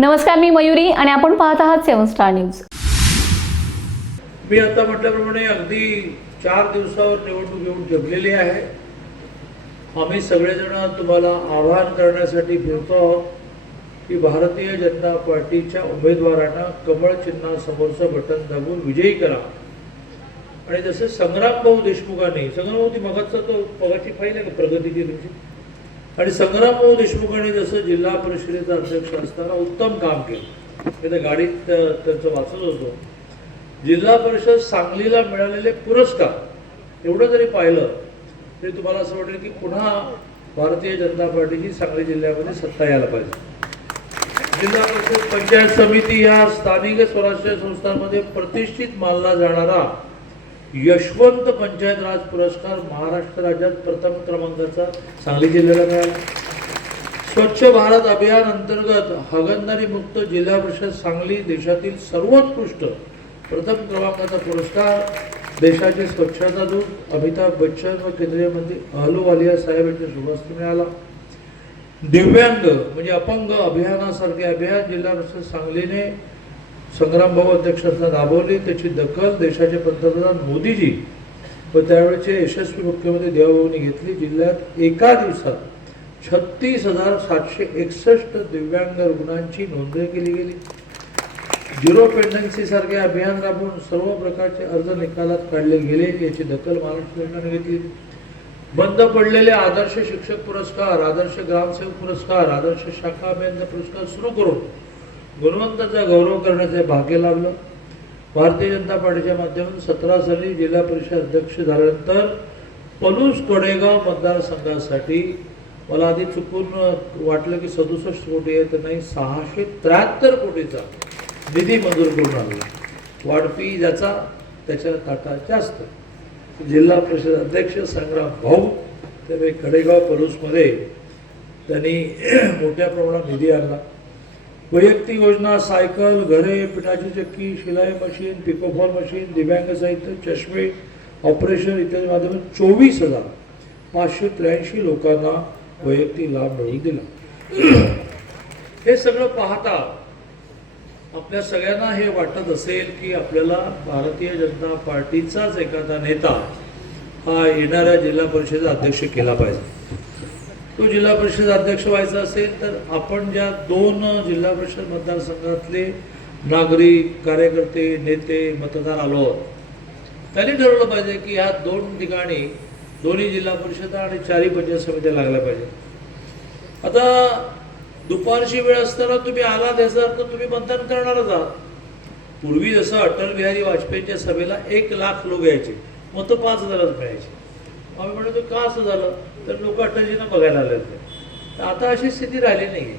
नमस्कार, मी मयुरी आणि आपण पाहत आहात 7 स्टार न्यूज. मी आता म्हटल्याप्रमाणे अगदी 4 दिवसावर निवडणूक येऊन जमलेली आहे. आम्ही सगळेजण तुम्हाला आवाहन करण्यासाठी फिरतो आहोत की भारतीय जनता पार्टीच्या उमेदवारांना कमळ चिन्हासमोरचं बटन दाबून विजयी करा. आणि जसे संग्रामभाऊ देशमुखांनी मगाचा तो पगाची फाईल आहे का प्रगतीची तुमची, आणि संग्रामभाऊ देशमुखांनी जसं जिल्हा परिषदेचा अध्यक्ष असताना उत्तम काम केलं. मी त्या गाडीत त्यांचं वाचत होतो. जिल्हा परिषद सांगलीला मिळालेले पुरस्कार एवढं जरी पाहिलं तरी तुम्हाला असं वाटेल की पुन्हा भारतीय जनता पार्टीची सांगली जिल्ह्यामध्ये सत्ता यायला पाहिजे. जिल्हा परिषद पंचायत समिती या स्थानिक स्वराज्य संस्थांमध्ये प्रतिष्ठित मानला जाणारा यशवंत पंचायत राज पुरस्कार महाराष्ट्र राज्यात प्रथम क्रमांकाचा सांगली जिल्ह्याला मिळाला. स्वच्छ भारत अभियान अंतर्गत हागणदारी मुक्त जिल्हा परिषद सांगली देशातील सर्वोत्कृष्ट प्रथम क्रमांकाचा पुरस्कार देशाचे स्वच्छता दूत अमिताभ बच्चन व केंद्रीय मंत्री अहलुवालिया साहेब यांच्या शुभास्ती मिळाला. दिव्यांग म्हणजे अपंग अभियानासारखे अभियान जिल्हा परिषद सांगलीने संग्रामभाऊ अध्यक्षांना राबवली. त्याची दखल देशाचे पंतप्रधान मोदीजी व त्यावेळेचे यशस्वी मुख्यमंत्री देवेगौडनी घेतली. जिल्ह्यात एका दिवसात 36,761 दिव्यांग रुग्णांची नोंदणी केली गेली. झिरो पेंडन्सी सारखे अभियान राबवून सर्व प्रकारचे अर्ज निकालात काढले गेले. याची दखल महाराष्ट्र सरकारने घेतली. बंद पडलेले आदर्श शिक्षक पुरस्कार, आदर्श ग्रामसेवक पुरस्कार, आदर्श शाखा अभियंता पुरस्कार सुरू करून गुणवंताचा गौरव करण्याचे भाग्य लाभलं. भारतीय जनता पार्टीच्या माध्यमातून 17 साली जिल्हा परिषद अध्यक्ष झाल्यानंतर पलूस कोडेगाव मतदारसंघासाठी मला आधी चुकून वाटलं की 67 कोटी आहे, तर नाही, 673 कोटीचा निधी मंजूर करून आणला. वाढपी ज्याचा त्याच्या ताटात जास्त. जिल्हा परिषद अध्यक्ष संग्राम भाऊ त्यावेळी कडेगाव पलूसमध्ये त्यांनी मोठ्या प्रमाणात निधी आणला. वैयक्तिक योजना, सायकल, घरे, पिठाची चक्की, शिलाई मशीन, पिकोफॉल मशीन, दिव्यांग साहित्य, चष्मे, ऑपरेशन इत्यादी माध्यमातून 24,583 लोकांना वैयक्तिक लाभ मिळवून दिला. हे सगळं पाहता आपल्या सगळ्यांना हे वाटत असेल की आपल्याला भारतीय जनता पार्टीचाच एखादा नेता हा येणाऱ्या जिल्हा परिषदेचा अध्यक्ष केला पाहिजे. तो जिल्हा परिषद अध्यक्ष व्हायचा असेल तर आपण ज्या 2 जिल्हा परिषद मतदारसंघातले नागरिक, कार्यकर्ते, नेते, मतदार आलो आहोत, त्यांनी ठरवलं पाहिजे की ह्या 2 ठिकाणी दोन्ही जिल्हा परिषद आणि 4 पंचायत समित्या लागल्या पाहिजे. आता दुपारची वेळ असताना तुम्ही आला त्याचा अर्थ तुम्ही मतदान करणारच आहात. पूर्वी जसं अटल बिहारी वाजपेयीच्या सभेला 1 लाख लोक यायचे, मग तो 5,000च मिळायचे. आम्ही म्हणतो का असं झालं, तर लोक अटलजींना बघायला आले होते. तर आता अशी स्थिती राहिली नाही आहे.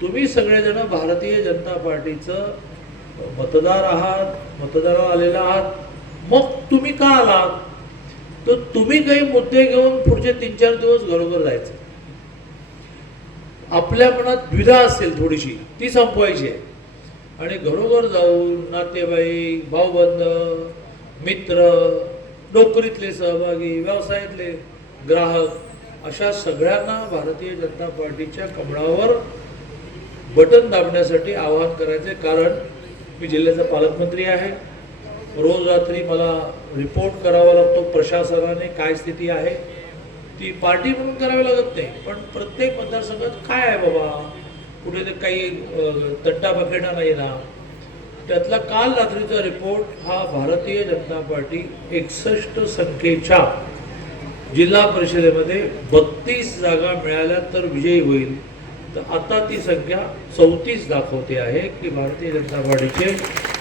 तुम्ही सगळेजण भारतीय जनता पार्टीचं मतदार आहात, मतदाराला आलेला आहात. मग तुम्ही का आलात, तर तुम्ही काही मुद्दे घेऊन पुढचे 3-4 दिवस घरोघर जायचे. आपल्या मनात द्विधा असेल थोडीशी, ती संपवायची आहे. आणि घरोघर जाऊन नातेवाईक, भाऊबंद, मित्र, नोकरीतले सहभागी, व्यवसायातले ग्राहक अशा सगळ्यांना भारतीय जनता पार्टीच्या कमळावर बटन दाबण्यासाठी आवाहन करायचे. कारण मी जिल्ह्याचा पालकमंत्री आहे. रोज रात्री मला रिपोर्ट करावा लागतो प्रशासनाने काय स्थिती आहे. ती पार्टी म्हणून करावी लागत नाही, पण प्रत्येक मतदारसंघात काय आहे बाबा, कुठे ते काही तट्टा बकेटा नाही ना. त्यातला काल रात्रीचा रिपोर्ट हा भारतीय जनता पार्टी 61 संख्येच्या जिल्हा परिषदेमध्ये 32 जागा मिळाल्या तर विजयी होईल. तर आता ती संख्या 34 दाखवते आहे की भारतीय जनता पार्टीचे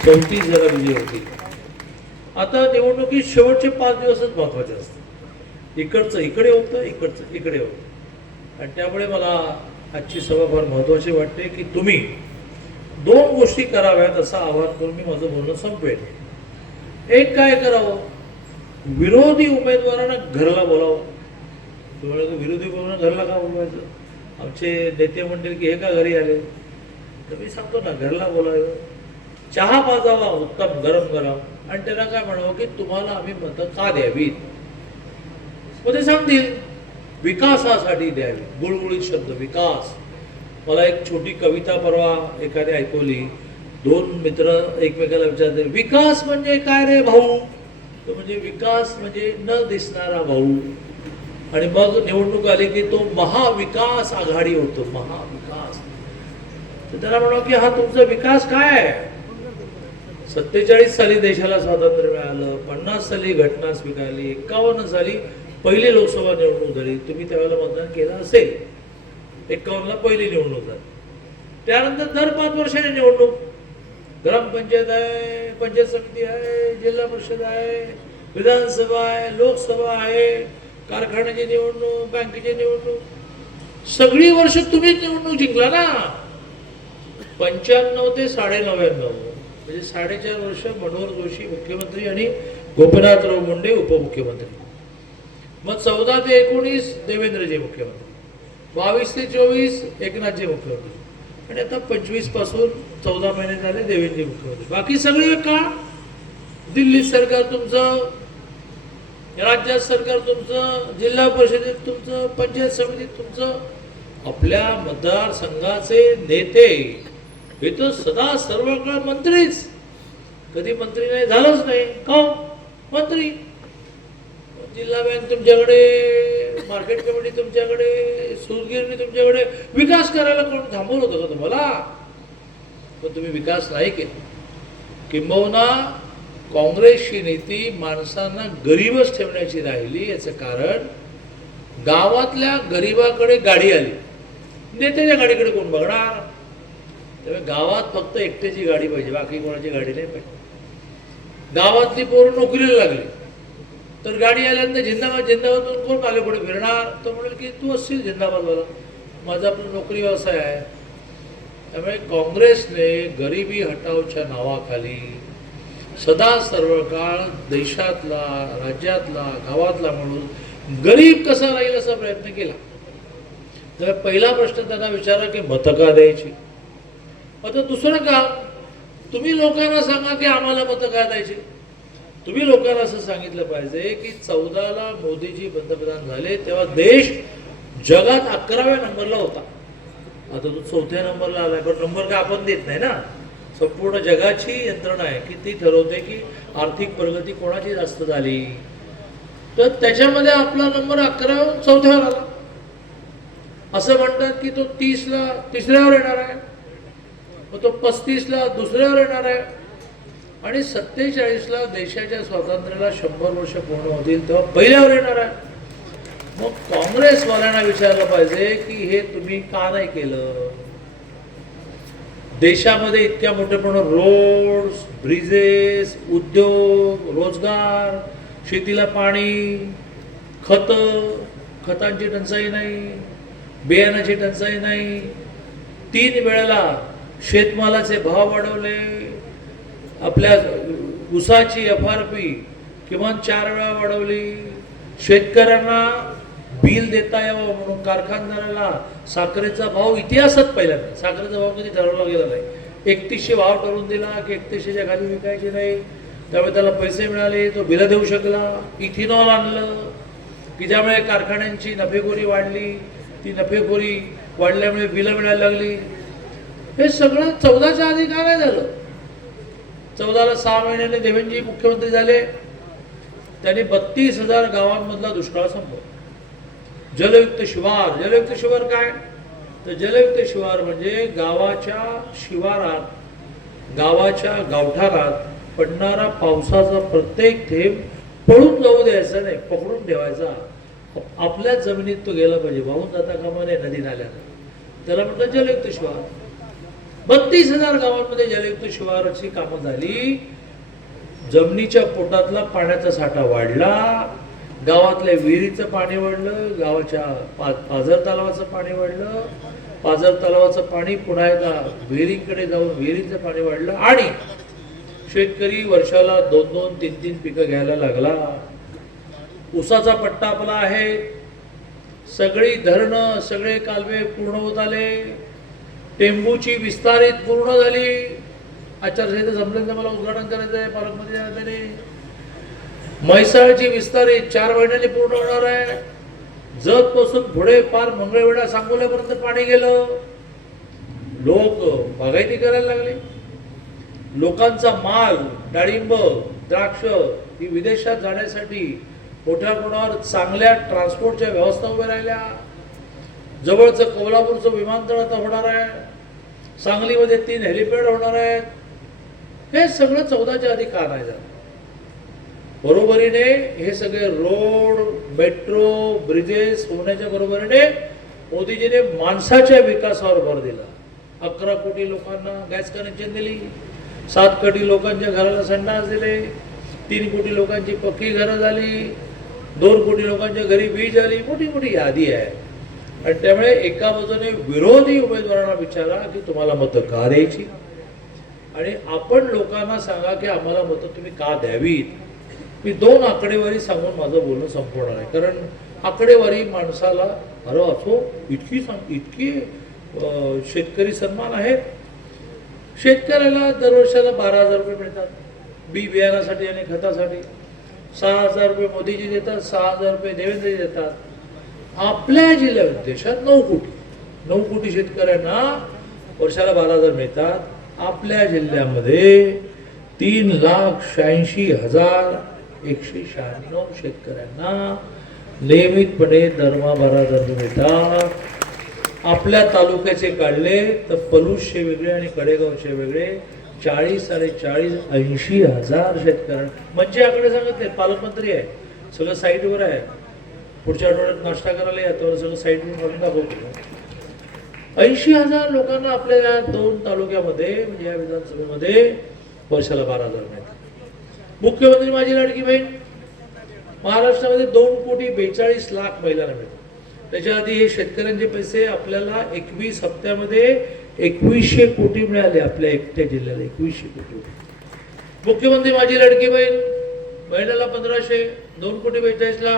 34 जण विजयी होतील. आता निवडणुकीत शेवटचे 5 दिवसच महत्त्वाचे असतात. इकडचं इकडे होतं, इकडचं इकडे होतं. आणि त्यामुळे मला आजची सभा फार महत्त्वाची वाटते की तुम्ही 2 गोष्टी कराव्यात असं आवाहन करून मी माझं बोलणं संपवेन. एक काय करावं, विरोधी उमेदवारांना घरला बोलावं. तुम्हाला विरोधी उमेदवारांना घरला का बोलवायचं, आमचे नेते म्हणतील की हे का घरी आले, तर मी सांगतो ना घरला बोलावं, चहा पाजावा उत्तम गरम गरम, आणि त्यांना काय म्हणावं की तुम्हाला आम्ही मतं का द्यावीत. मग ते सांगतील विकासासाठी द्यावी, गुळगुळीत शब्द विकास. मला एक छोटी कविता परवा एकाने ऐकवली. दोन मित्र एकमेकाला विचारते, विकास म्हणजे काय रे भाऊ? तो म्हणजे विकास म्हणजे न दिसणारा भाऊ. आणि मग निवडणूक आली की तो महाविकास आघाडी होतो, महाविकास. तर त्याला म्हणा की हा तुमचा विकास काय आहे? 47 साली देशाला स्वातंत्र्य मिळालं, 50 साली घटना स्वीकारली, 51 साली पहिली लोकसभा निवडणूक झाली. तुम्ही त्यावेळेला मतदान केलं असेल. 51ला पहिली निवडणूक झाली. त्यानंतर दर 5 वर्षांनी निवडणूक. ग्रामपंचायत आहे, पंचायत समिती आहे, जिल्हा परिषद आहे, विधानसभा आहे, लोकसभा आहे, कारखान्याची निवडणूक, बँकेची निवडणूक. सगळी वर्ष तुम्हीच निवडणूक जिंकला ना. 95 ते 99 म्हणजे 4.5 वर्ष मनोहर जोशी मुख्यमंत्री आणि गोपीनाथराव मुंडे उपमुख्यमंत्री. मग 14 ते 19 देवेंद्रजी मुख्यमंत्री, 22 ते 24 एकनाथजी मुख्यमंत्री, आणि आता 25 पासून 14 महिने झाले देवेंद्रजी मुख्यमंत्री. बाकी सगळे का? दिल्ली सरकार तुमचं, राज्यात सरकार तुमचं, जिल्हा परिषदेत तुमचं, पंचायत समितीत तुमचं. आपल्या मतदारसंघाचे नेते हे तर सदा सर्व काळ मंत्रीच. कधी मंत्री नाही झालंच नाही. का मंत्री? जिल्हा बँक तुमच्याकडे, मार्केट कमिटी तुमच्याकडे, सूतगिरणी तुमच्याकडे. विकास करायला कोण थांबवलं होतं का तुम्हाला? पण तुम्ही विकास नाही केला. किंबहुना काँग्रेसची नीती माणसांना गरीबच ठेवण्याची राहिली. याचं कारण गावातल्या गरीबाकडे गाडी आली, नेत्याच्या गाडीकडे कोण बघणार? त्यामुळे गावात फक्त एकट्याची गाडी पाहिजे, बाकी कोणाची गाडी नाही पाहिजे. गावातली पोरं नोकरीला लागली तर गाडी आल्यानंतर जिंदाबाद जिंदाबाद कोण मागे पुढे फिरणार? तो म्हणेल की तू असशील जिंदाबादवाला, माझा आपला नोकरी व्यवसाय आहे. त्यामुळे काँग्रेसने गरिबी हटावच्या नावाखाली सदा सर्व काळ देशातला, राज्यातला, गावातला म्हणून गरीब कसा राहील असा प्रयत्न केला. तर पहिला प्रश्न त्यांना विचारा की मतं का द्यायची? आता दुसरं काम, तुम्ही लोकांना सांगा की आम्हाला मतं का द्यायची. तुम्ही लोकांना असं सांगितलं पाहिजे की 14ला मोदीजी पंतप्रधान झाले तेव्हा देश जगात 11व्या नंबरला होता. आता तो 4थ्या नंबरला आलाय. पण नंबर काय आपण देत नाही ना. संपूर्ण जगाची यंत्रणा आहे की ती ठरवते की आर्थिक प्रगती कोणाची जास्त झाली. तर त्याच्यामध्ये आपला नंबर 11 4थ्यावर आला. असं म्हणतात की तो 30ला तिसऱ्यावर येणार आहे, मग तो 35ला दुसऱ्यावर येणार आहे, आणि 47ला देशाच्या स्वातंत्र्याला 100 वर्ष पूर्ण होतील तेव्हा पहिल्यावर येणार आहे. मग काँग्रेसवाल्यांना विचारलं पाहिजे की हे तुम्ही का नाही केलं? देशामध्ये इतक्या मोठे पण रोड्स, ब्रिजेस, उद्योग, रोजगार, शेतीला पाणी, खतांची टंचाई नाही, बियाणाची टंचाई नाही. 3 वेळेला शेतमालाचे भाव वाढवले. आपल्या ऊसाची FRP किमान 4 वेळा वाढवली. शेतकऱ्यांना बिल देता यावं म्हणून कारखानदाराला साखरेचा भाव इतिहासात पहिल्यांदा, साखरेचा भाव कधी ठरवला गेला नाही. 3100 भाव ठरवून दिला की 3100च्या खाली विकायची नाही. त्यामुळे त्याला पैसे मिळाले, तो बिलं देऊ शकला. इथिनॉल आणलं की ज्यामुळे कारखान्यांची नफेखोरी वाढली. ती नफेखोरी वाढल्यामुळे बिलं मिळायला लागली. हे सगळं 14च्या आधी का नाही झालं? 14ला 6 महिन्याने देवेंद्रजी मुख्यमंत्री झाले. त्यांनी 32,000 गावांमधला दुष्काळ संपवला. जलयुक्त शिवार. जलयुक्त शिवार काय? तर जलयुक्त शिवार म्हणजे गावाच्या शिवारात, गावाच्या गावठारात पडणारा पावसाचा प्रत्येक थेंब पळून जाऊ द्यायचा नाही, पकडून ठेवायचा. आपल्याच जमिनीत तो गेला पाहिजे, वाहून जाता कामा नये नदी नाल्यात. त्याला म्हणतात जलयुक्त शिवार. 32,000 गावांमध्ये जलयुक्त शिवाराची कामं झाली. जमिनीच्या पोटातला पाण्याचा साठा वाढला, गावातल्या विहिरीचं पाणी वाढलं, गावाच्या पाझर तलावाचं पाणी वाढलं, पाझर तलावाचं पाणी पुन्हा एकदा विहिरींकडे जाऊन विहिरीचं पाणी वाढलं, आणि शेतकरी वर्षाला 2-2, 3-3 पिकं घ्यायला लागला. ऊसाचा पट्टा आपला आहे. सगळी धरणं, सगळे कालवे पूर्ण होत आले. टेंबूची विस्तारित पूर्ण झाली. आचारसंहिता संपल्यानंतर मला उद्घाटन करायचं आहे पालकमंत्री जाताना. म्हैसाळची विस्तारित 4 महिन्यांनी पूर्ण होणार आहे. जत पासून पुढे पार मंगळवेढा सांगोल्यापर्यंत पाणी गेलं. लोक बागायती करायला लागले. लोकांचा माल, डाळिंब, द्राक्ष ही विदेशात जाण्यासाठी मोठ्या प्रमाणावर चांगल्या ट्रान्सपोर्टच्या व्यवस्था उभ्या राहिल्या. जवळचं कोल्हापूरचं विमानतळ आता होणार आहे. सांगलीमध्ये 3 हेलिपॅड होणार आहेत. हे सगळं 14च्या आधी का नाही झालं? बरोबरीने हे सगळे रोड, मेट्रो, ब्रिजेस होण्याच्या बरोबरीने मोदीजीने माणसाच्या विकासावर भर दिला. 11 कोटी लोकांना गॅस कनेक्शन दिली, 7 कोटी लोकांच्या घराला संडास दिले, 3 कोटी लोकांची पक्की घरं झाली, 2 कोटी लोकांच्या घरी वीज आली. मोठी मोठी यादी आहे. आणि त्यामुळे एका बाजूने विरोधी उमेदवारांना विचारा की तुम्हाला मतं का द्यायची, आणि आपण लोकांना सांगा की आम्हाला मतं तुम्ही का द्यावीत. मी 2 आकडेवारी सांगून माझं बोलणं संपवणार आहे. कारण आकडेवारी माणसाला अरे असो इतकी शेतकरी सन्मान आहेत. शेतकऱ्याला दरवर्षाला 12,000 रुपये मिळतात बी बियाण्यासाठी आणि खतासाठी. 6,000 रुपये मोदीजी देतात, 6,000 रुपये देवेंद्रजी देतात. आपल्या जिल्ह्यात देशात 9 कोटी शेतकऱ्यांना वर्षाला 12,000 मिळतात. आपल्या जिल्ह्यामध्ये 3,86,196 शेतकऱ्यांना नियमितपणे दरमहा 12,000 रुपये मिळतात. आपल्या तालुक्याचे काढले तर पलूसचे वेगळे आणि कडेगावचे वेगळे 40-40,80,000 शेतकऱ्यांना. म्हणजे आकडे सांगत नाही, पालकमंत्री आहे, सगळं साईटवर आहे. पुढच्या आठवड्यात नाश्ता करायला या, तर सगळं साईटवर काढून दाखवतो. 80,000 लोकांना आपल्या या 2 तालुक्यामध्ये म्हणजे या विधानसभेमध्ये वर्षाला 12,000 मिळतात. मुख्यमंत्री माझी लाडकी बहीण महाराष्ट्रामध्ये 2,42,00,000 महिलांना मिळतात. त्याच्या आधी हे शेतकऱ्यांचे पैसे आपल्याला 21 हप्त्यामध्ये 2100 कोटी मिळाले. आपल्या एकट्या जिल्ह्याला 2100 कोटी. मुख्यमंत्री माझी लाडकी बहीण महिन्याला 1,500, 2,42,00,000,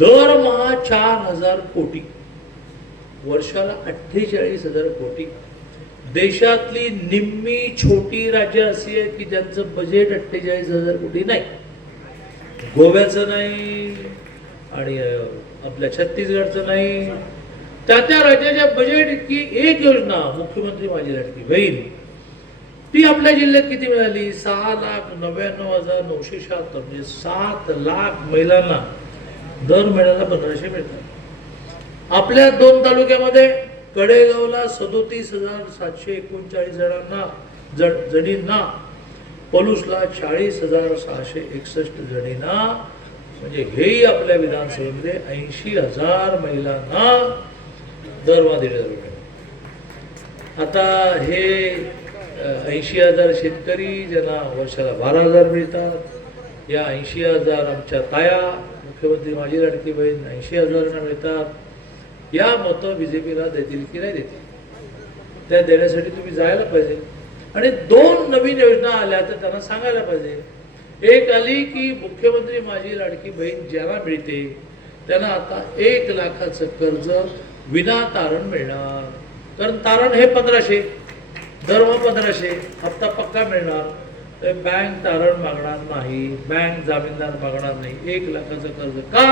दरमहा 4,000 कोटी, वर्षाला 48,000 कोटी. देशातली निम्मी छोटी राज्य अशी आहेत की ज्यांचं बजेट 48,000 कोटी नाही. गोव्याचं नाही आणि आपल्या छत्तीसगडचं नाही. त्या राज्याच्या बजेट इतकी एक योजना मुख्यमंत्री माझी लाडकी बहीण, ती आपल्या जिल्ह्यात किती मिळाली? 6,99,976, म्हणजे 7 लाख महिलांना दर महिन्याला 1,500 मिळतात. आपल्या 2 तालुक्यामध्ये कडेगावला 37,739 जणींना, पलूसला 40,661 जणींना, म्हणजे हेही आपल्या विधानसभेमध्ये 80,000 महिलांना दरमहा 1,500 रुपये. आता हे 80,000 शेतकरी ज्यांना वर्षाला 12,000 मिळतात, या 80,000 आमच्या ताया, मुख्यमंत्री माझी लाडकी बहीण 80,000 मिळतात. या मतं बीजेपीला देतील की नाही देतील, त्या देण्यासाठी तुम्ही जायला पाहिजे. आणि 2 नवीन योजना आल्या तर त्यांना सांगायला पाहिजे. एक आली की मुख्यमंत्री माझी लाडकी बहीण ज्यांना मिळते त्यांना आता 1 लाखाचं कर्ज विना तारण मिळणार. कारण तारण हे 1,500, दरमहा 1,500, हप्ता पक्का मिळणार. तर बँक तारण मागणार नाही, बँक जामीनदार मागणार नाही. 1 लाखाचं कर्ज का?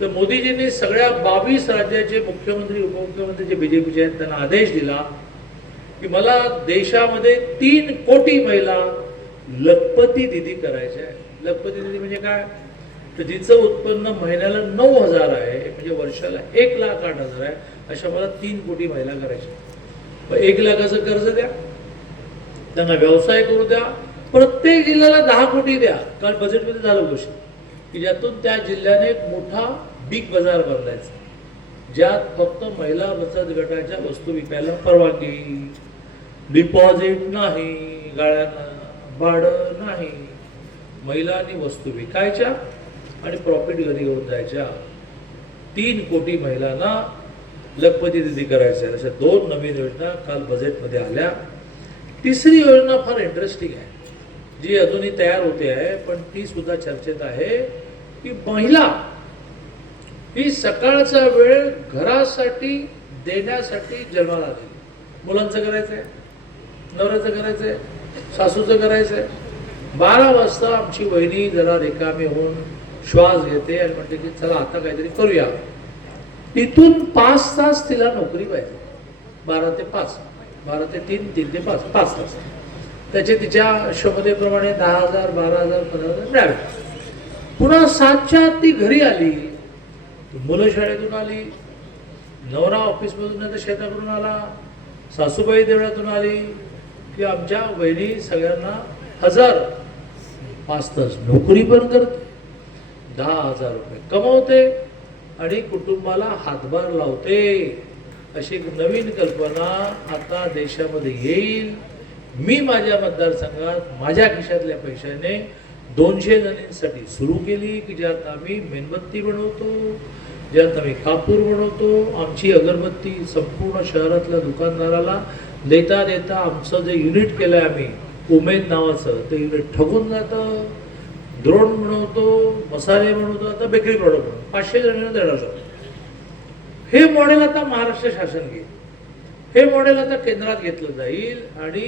तर मोदीजींनी सगळ्या 22 राज्याचे मुख्यमंत्री उपमुख्यमंत्री जे बीजेपीचे आहेत त्यांना आदेश दिला की मला देशामध्ये 3 कोटी महिला लखपती दिदी करायच्या आहे. लखपती दिदी म्हणजे काय? तर जिचं उत्पन्न महिन्याला 9,000 आहे, म्हणजे वर्षाला 1,08,000 आहे, अशा मला 3 कोटी महिला करायच्या. मग 1 लाखाचं कर्ज द्या, त्यांना व्यवसाय करू द्या, प्रत्येक जिल्ह्याला 10 कोटी द्या. काल बजेटमध्ये झालं गोष्ट की ज्यातून त्या जिल्ह्याने एक मोठा बिग बाजार बनलायचा, ज्यात फक्त महिला बचत गटाच्या वस्तू विकायला परवानगी, डिपॉझिट नाही, गाळ्यांना भाडं नाही, महिलांनी वस्तू विकायच्या आणि प्रॉफिट घरी घेऊन जायच्या. 3 कोटी महिलांना लखपती दिदी करायच्या. अशा 2 नवीन योजना काल बजेटमध्ये आल्या. तिसरी योजना फार इंटरेस्टिंग आहे, जी अजूनही तयार होते आहे, पण ती सुद्धा चर्चेत आहे की महिला ही सकाळचा वेळ घरासाठी देण्यासाठी जन्माला आली. मुलांचं करायचंय, नवऱ्याचं करायचंय, सासूचं करायचंय. 12 वाजता आमची वहिनी जरा रिकामी होऊन श्वास घेते आणि म्हणते की चला आता काहीतरी करूया. तिथून 5 तास तिला नोकरी पाहिजे. 12 ते 5, 12 ते 3, 3 ते 5, 5 तास. त्याचे तिच्या क्षमतेप्रमाणे 10,000, 12,000, 15,000 मिळावे. पुन्हा 7च्या आत ती घरी आली, मुलं शाळेतून आली, नवरा ऑफिसमधून नाही तर शेताकडून आला, सासूबाई देवळातून आली की आमच्या बहिणी सगळ्यांना 1,000, 5 तास नोकरी पण करते, 10,000 रुपये कमवते आणि कुटुंबाला हातभार लावते. अशी एक नवीन कल्पना आता देशामध्ये येईल. मी माझ्या मतदारसंघात माझ्या खिशातल्या पैशाने 200 जणींसाठी सुरू केली की ज्यात आम्ही मेणबत्ती बनवतो, ज्यात आम्ही कापूर बनवतो. आमची अगरबत्ती संपूर्ण शहरातल्या दुकानदाराला देता देता आमचं जे युनिट केलं आहे आम्ही उमेद नावाचं, ते युनिट ठगून जातं. द्रोण बनवतो, मसाले बनवतो, आता बेकरी प्रॉडक्ट बनवतो, 500 जणांना देणार आहोत. हे मॉडेल आता महाराष्ट्र शासन घेईल, हे मॉडेल आता केंद्रात घेतलं जाईल आणि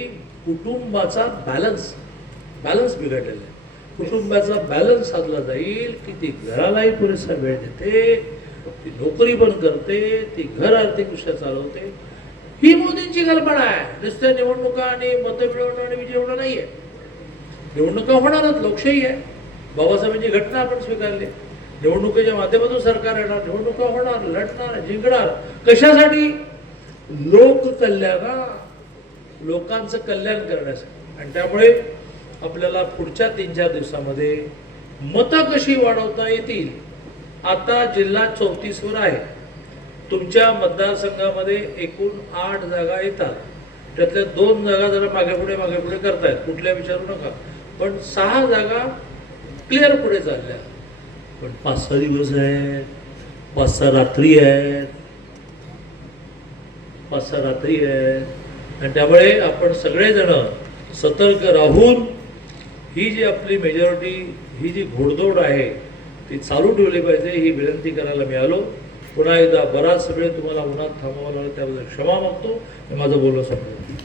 कुटुंबाचा बॅलन्स बिघडलेला आहे. कुटुंबाचा बॅलन्स साधला जाईल की ती घरालाही पुरेसा वेळ देते, ती नोकरी पण करते, ती घर आर्थिकदृष्ट्या चालवते. ही मोदींची कल्पना आहे. नुसत्या निवडणुका आणि मतं मिळवणं आणि विजय होणं नाहीये. निवडणुका होणारच, लोकशाही आहे. बाबासाहेबांची घटना आपण स्वीकारली. निवडणुकीच्या माध्यमातून सरकार येणार, निवडणुका होणार, लढणार, जिंकणार. कशासाठी? लोककल्याण, लोकांचं कल्याण करण्यासाठी. आणि त्यामुळे आपल्याला पुढच्या 3-4 दिवसामध्ये मतं कशी वाढवता येतील. आता जिल्हा 34 वर आहे. तुमच्या मतदारसंघामध्ये एकूण 8 जागा येतात, त्यातल्या 2 जागा जरा मागे पुढे करतायत, कुठल्या विचारू नका. पण 6 जागा क्लिअर पुढे चालल्या. पण 5-6 दिवस आहेत, 5-6 रात्री आहेत, 5-6 रात्री आहेत. आणि त्यामुळे आपण सगळेजण सतर्क राहून ही जी आपली मेजॉरिटी, ही जी घोडदौड आहे ती चालू ठेवली पाहिजे. ही विनंती करायला मिळालो. पुन्हा एकदा बराच वेळ तुम्हाला उन्हात थांबावं लागलं, त्याबद्दल क्षमा मागतो. माझं बोलणं संपलं.